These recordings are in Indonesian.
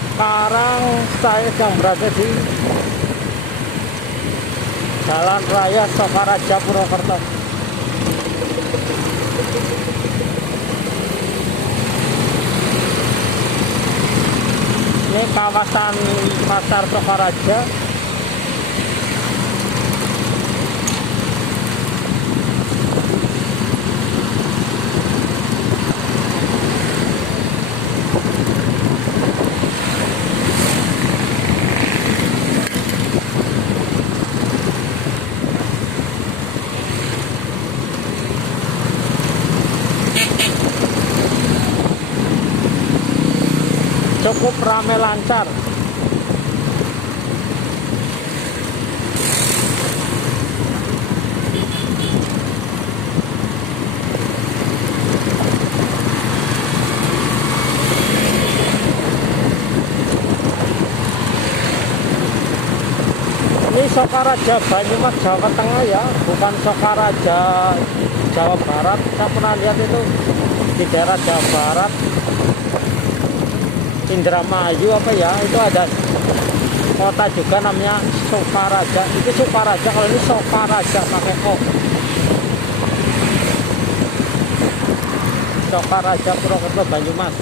Sekarang saya sedang berada di Jalan Raya Sokaraja Purwokerto. Ini kawasan Pasar Sokaraja. Cukup ramai lancar. Ini Sokaraja Banyumas Jawa Tengah ya, bukan Sokaraja Jawa Barat. Saya pernah lihat itu di daerah Jawa Barat, Indramayu apa ya, itu ada kota juga namanya Sokaraja. Itu Sokaraja, kalau ini Sokaraja pakai O. Sokaraja Purwokerto Banyumas.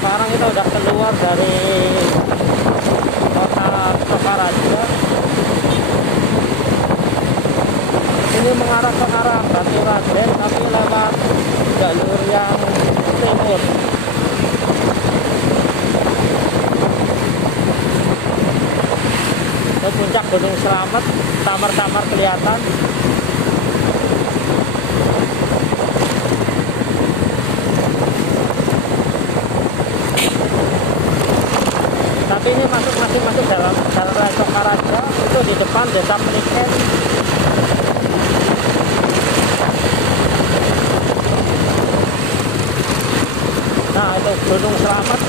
Sekarang kita udah keluar dari kota Sokaraja. Ini mengarah ke arah Baturaden, tapi lewat jalur yang timur. Ke puncak Gunung Slamet, samar-samar kelihatan. Tapi ini masih masuk dalam Jalan Raya Sokaraja. Itu di depan Desa Peniken. Nah, itu Gunung Slamet.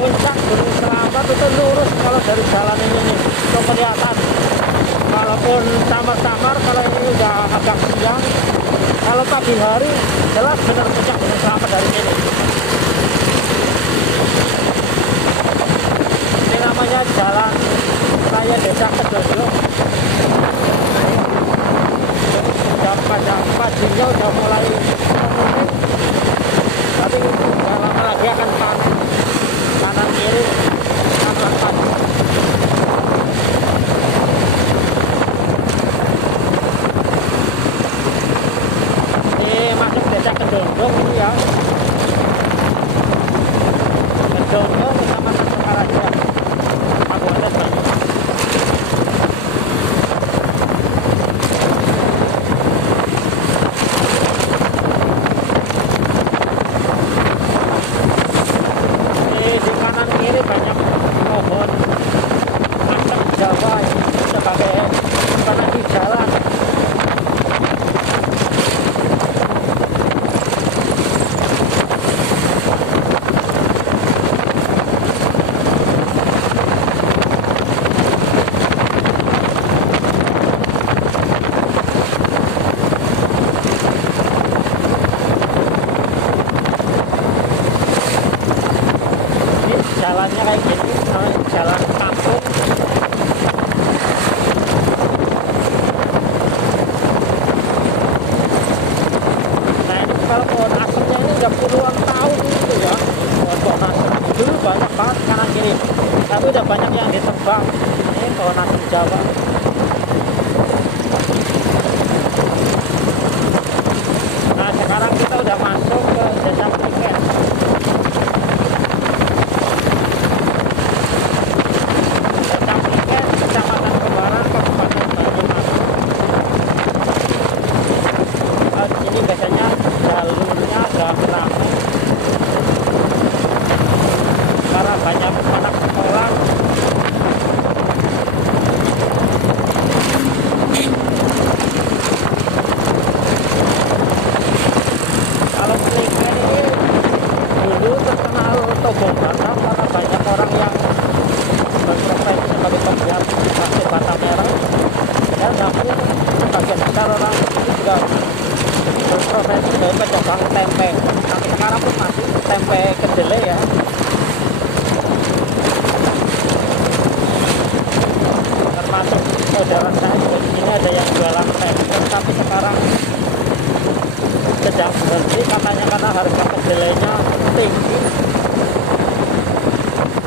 Puncak Gunung Slamet itu lurus kalau dari jalan ini nih, itu kelihatan. Walaupun samar-samar, kalau ini udah agak siang, kalau pagi hari jelas benar puncak Gunung Slamet dari sini. Namanya Jalan Raya Desa Kedodo. Sudah pada paginya udah mulai menurun, tapi nggak lama lagi akan panen. Kanan kiri akan panen. Ini masuk Desa Kedondong ini ya. Kedondong Kecamatan Sokaraja. Di kanan kiri banyak pohon asam Jawa sebagai alternatif jalan. Jalannya kayak gini, jalan kampung. Nah ini kalau pohon asamnya ini udah puluhan tahun itu. banyak banget kanan kiri, tapi udah banyak yang ditebang. Ini pohon asam Jawa. Nah sekarang kita udah masuk ke desa Pliken. Desa Pliken, Kecamatan Kembaran, Kabupaten Banyumas. Di sini biasanya jalurnya agak ramai karena banyak anak sekolah. Kalau Pliken ini dulu terkenal Togo Batam karena banyak orang yang berprofesi sebagai pembuat plastik bata merah, dan hampir sebagian besar orang ini juga berprofesi sebagai pedagang tempe. Sampai sekarang pun masih tempe kedelai ya. Termasuk saudara saya juga di sini ada yang jualan tempe, tapi sekarang sedang berhenti katanya karena harga kedelainya tinggi,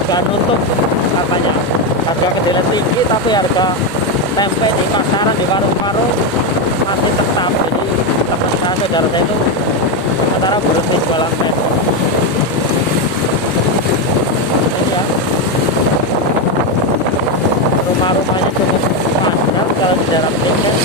gak nutup katanya. Harga kedelai tinggi tapi harga tempe di pasaran, di warung-warung masih tetap. Jadi teman saya, saudara saya itu sementara berhenti jualan tempe. Ini ya, rumah-rumahnya cukup padat kalau di daerah Pliken.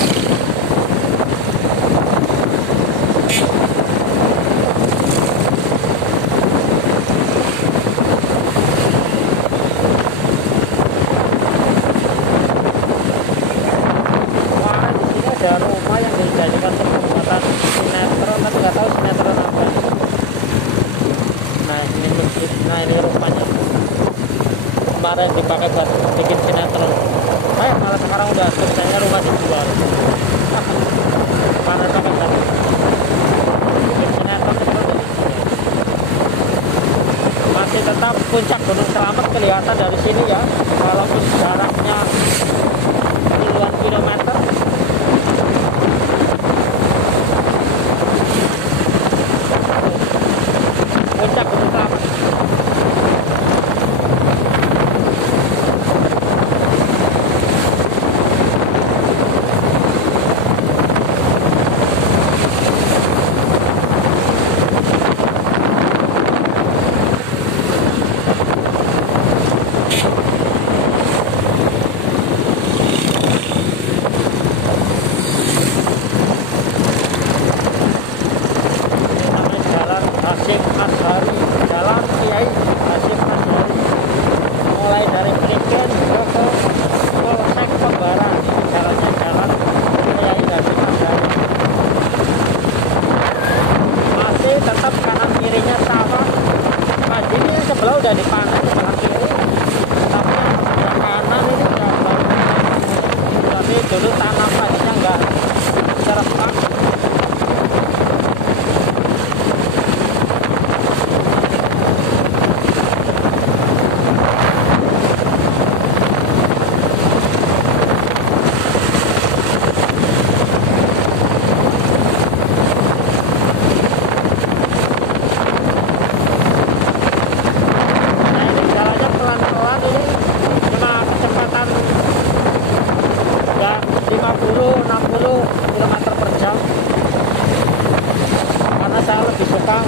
Ada rumah yang dijadikan pembuatan sinetron, tapi nggak tahu sinetron apa. Nah ini masjid, nah ini rumahnya kemarin dipakai buat bikin sinetron. Malah sekarang udah selesainya rumah dijual. Kemarin pakai buat bikin sinetron seperti ini. Masih tetap puncak Gunung Slamet kelihatan dari sini ya, walaupun jaraknya puluhan kilometer. Puncak Gunung Slamet. Hasyim Asy'ari, Jalan Kiai Hasyim Asy'ari, mulai dari Pliken ke Polsek Kembaran. Ini jalannya jalan Kiai Hasyim Asy'ari. Masih tetap kanan kirinya sama. Pagi ini sebelah udah dipanen sebelah kiri, tapi yang sebelah kanan ini udah baru. Tapi dulu tanam paginya enggak terekam. Saya lebih suka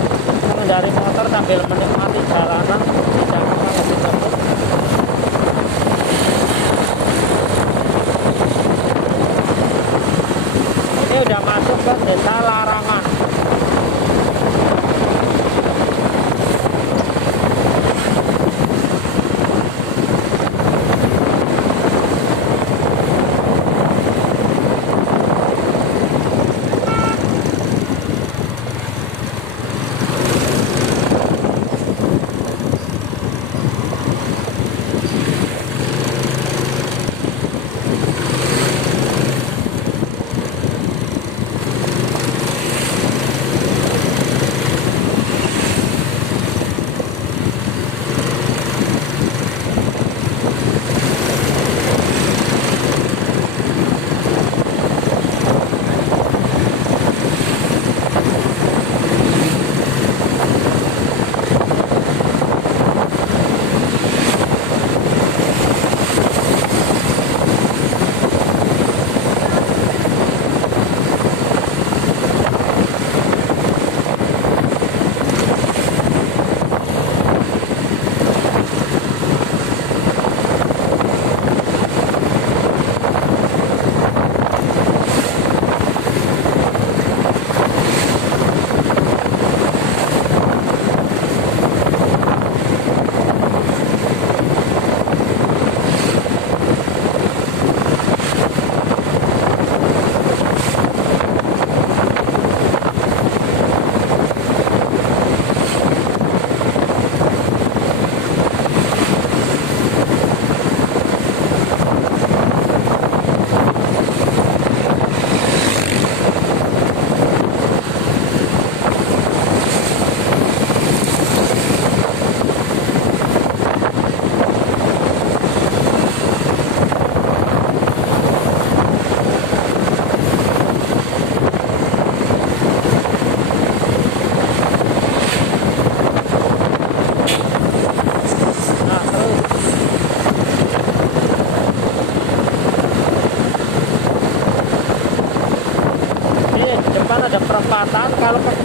mengendari motor sambil menikmati jalanan di Jakarta lebih bagus. Ini udah masuk ke desa Larangan.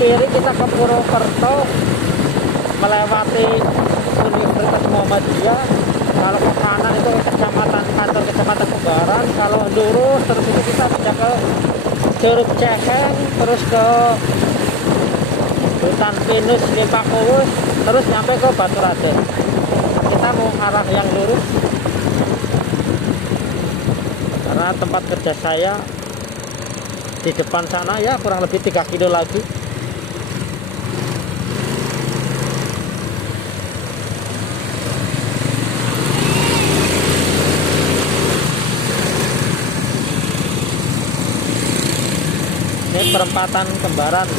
kiri kita ke Purwokerto melewati Universitas Muhammadiyah. Kalau ke kanan itu kecamatan, kantor kecamatan Kembaran. Kalau lurus terus itu kita bisa ke Curug Cekeng, terus ke Hutan Pinus Limpakowus, terus nyampe ke Baturaden. Kita mau arah yang lurus karena tempat kerja saya di depan sana, ya kurang lebih 3 kilo lagi. Ini perempatan Kembaran.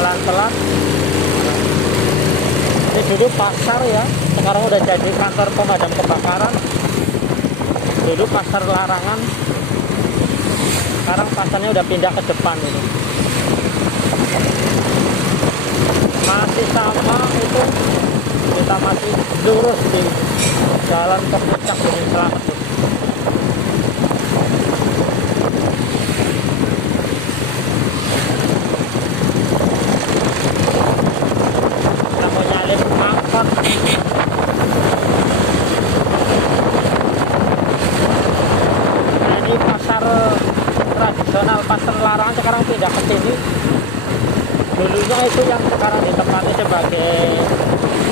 Pelan-pelan. Ini dulu pasar ya, sekarang udah jadi kantor pemadam kebakaran. Dulu pasar Larangan, sekarang pasarnya udah pindah ke depan ini. Masih sama itu, kita masih lurus di jalan ke puncak Gunung Slamet. Kita mau nyalip angkot. Nah, ini pasar tradisional, pasar Larangan sekarang pindah ke sini. Dulunya itu yang sekarang ditempati sebagai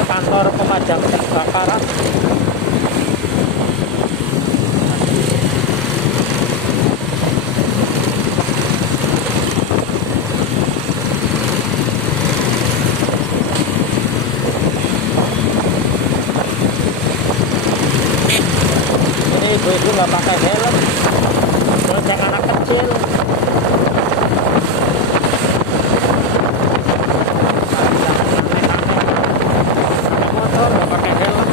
kantor pemadam kebakaran. Ini ibu-ibu nggak pakai helm, terus yang anak kecil. Motor nggak pakai helm,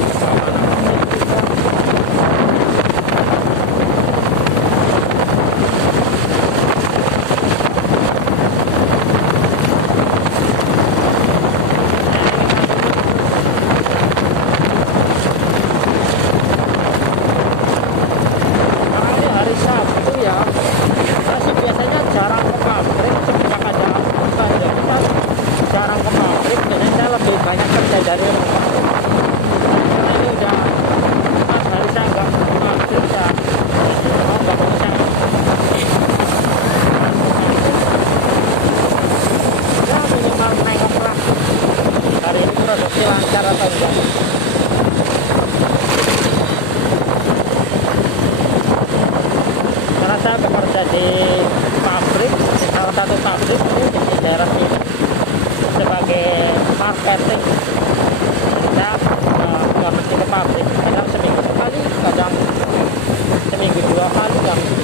lancar atau enggak. Karena saya bekerja di pabrik, di salah satu pabrik di daerah sini sebagai marketing. Kita nggak mesti ke pabrik, kadang seminggu sekali, kadang seminggu 2 kali, nggak mesti.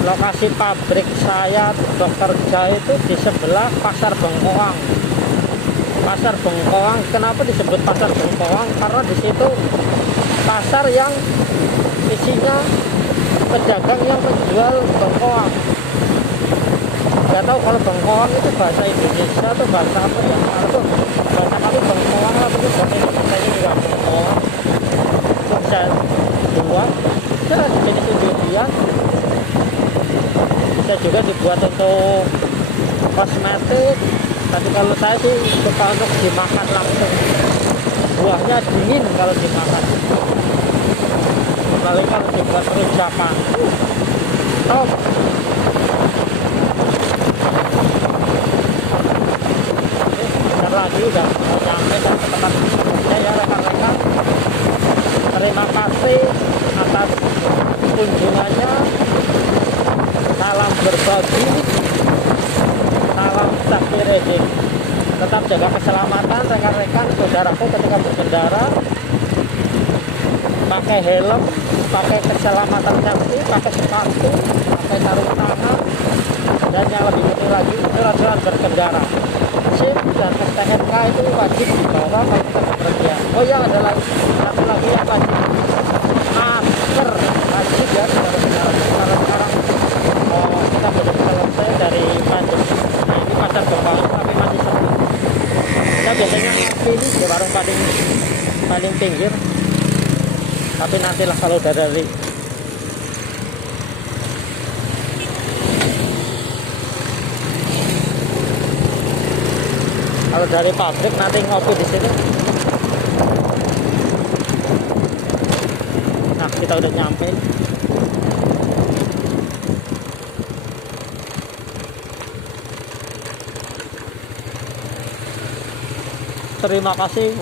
Lokasi pabrik saya bekerja itu di sebelah Pasar Bengkoang. Pasar Bengkoang, kenapa disebut Pasar Bengkoang? Karena di situ pasar yang isinya pedagang yang menjual bengkoang. Nggak tahu kalau bengkoang itu bahasa Indonesia atau bahasa apa ya? Atau bahasa kami bengkoang lah, tapi bahasa Indonesia ini juga bengkoang. Itu bisa buat, bisa jenis durian. Bisa juga dibuat untuk kosmetik, tapi kalau saya sih suka untuk dimakan langsung. Buahnya dingin kalau dimakan, apalagi kalau dibuat rujakan. Top. Bentar lagi udah mau nyampe ke tempat kerja ya rekan-rekan. Terima kasih atas kunjungannya. Salam berbagi, salam takbir riding. Tetap jaga keselamatan rekan-rekan saudaraku ketika berkendara. pakai helm, pakai keselamatan safety, pakai sepatu, pakai sarung tangan, dan yang lebih penting lagi aturan berkendara. SIM dan STNK itu wajib dibawa kalau kita bepergian. Oh ya, ada lagi satu lagi yang wajib, masker wajib ya saudara-saudara. Kalau sekarang kita sudah selesai dari pandemi, nah ini pasar Bengkong tapi masih sepi. Kita biasanya ngopi di warung paling pinggir, tapi nantilah kalau udah dari pabrik nanti ngopi di sini. Nah, kita udah nyampe. Terima kasih.